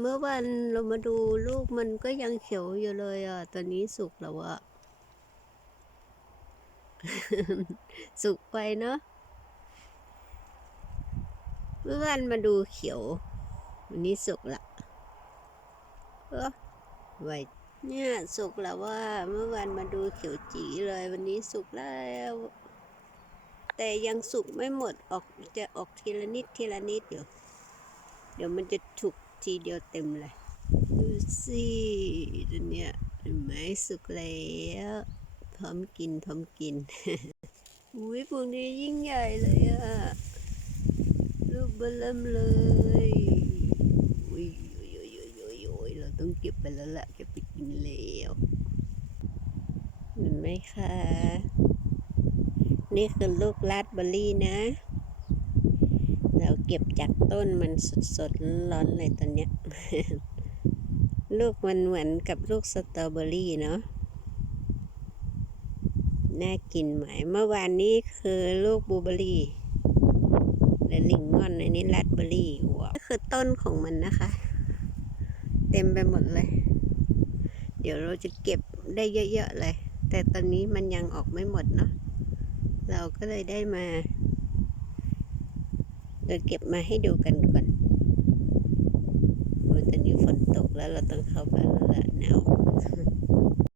เมื่อวันเรามาดูลูกมันก็ยังเขียวอยู่เลยอะ ตอนนี้สุกแล้วอะ สุกไปเนาะ เมื่อวันมาดูเขียว วันนี้สุกละเออไวเนี่ยสุกแล้วว่า เมื่อวันมาดูเขียวจีเลย วันนี้สุกแล้ว แต่ยังสุกไม่หมดออกจะออกทีละนิดทีละนิดอยู่ เดี๋ยวมันจะถูก ทีเดียวเต็มเลย ดูสิดูเนี่ยเห็นไหมสุกแล้วพร้อมกินพร้อมกินอุ้ยพวกนี้ยิ่งใหญ่เลยอะลูกเบลเริ่มเลยอุ้ยอุ้ยอุ้ยอุ้ยอุ้ยอุ้ยเราต้องเก็บไปแล้วล่ะเก็บไปกินแล้วเห็นไหมคะ นี่คือลูกลาดเบอร์รี่นะ เก็บจากต้นมันสดๆร้อนเลยตอนเนี้ย ลูกมันเหมือนกับลูกสตรอเบอรี่เนาะน่ากินไหมเมื่อวานนี้คือลูกบลูเบอรี่และลิงงอนอันนี้ราสเบอรี่ว้าวคือต้นของมันนะคะ เต็มไปหมดเลย เดี๋ยวเราจะเก็บได้เยอะๆเลย แต่ตอนนี้มันยังออกไม่หมดเนาะเราก็เลยได้มา เดี๋ยวเก็บมาให้ดูกันก่อนมันตอนนี้ฝนตกแล้วเราต้องเข้าบ้านแล้วหนาว